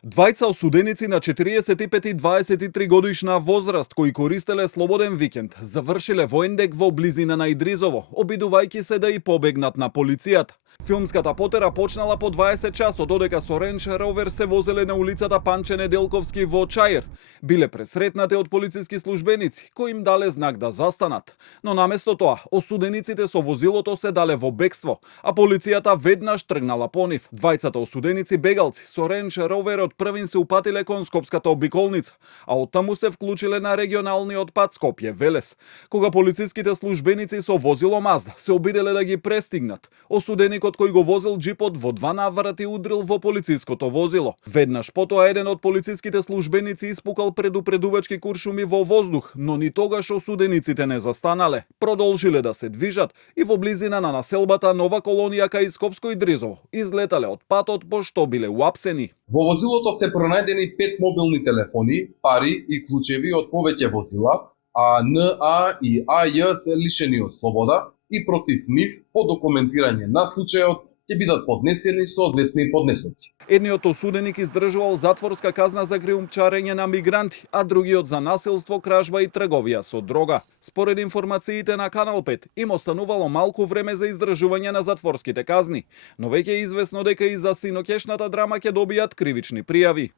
Двајца осуденици на 45 и 23 годишна возраст кои користеле слободен викенд завршиле во Ендек во близина на Идризово, обидувајќи се да и побегнат на полицијата. Филмската потера почнала по 20 часот додека со Ренч Ровер се возеле на улицата Панче Неделковски во Чаир. Биле пресретнати од полициски службеници кои им дале знак да застанат. Но наместо тоа, осудениците со возилото се дале во бегство, а полицијата веднаш тргнала по нив. Двајцата осуденици бегалци со Ренч Роверот првин се упатиле кон Скопската обиколница, а оттаму се вклучиле на регионалниот пат Скопје-Велес. Кога полициските службеници со возило Мазда се обиделе да ги престигнат, осуденикот кој го возил джипот во два наврати удрил во полициското возило. Веднаш потоа еден од полициските службеници испукал предупредувачки куршуми во воздух, но ни тогаш осудениците не застанале. Продолжиле да се движат и во близина на населбата Нова колонија кај Скопско Идризово излетале од патот пошто биле уапсени. Во возилото се пронајдени 5 мобилни телефони, пари и клучеви од повеќе возила, а НА и АЈ се лишени од слобода и против нив по документирање на случајот ќе бидат поднесени соодветни поднесоци. Едниот осуденик издржувал затворска казна за криумчарење на мигранти, а другиот за насилство, кражба и трговија со дрога. Според информациите на Канал 5, им останувало малку време за издржување на затворските казни, но веќе е известно дека и за синоќешната драма ќе добијат кривични пријави.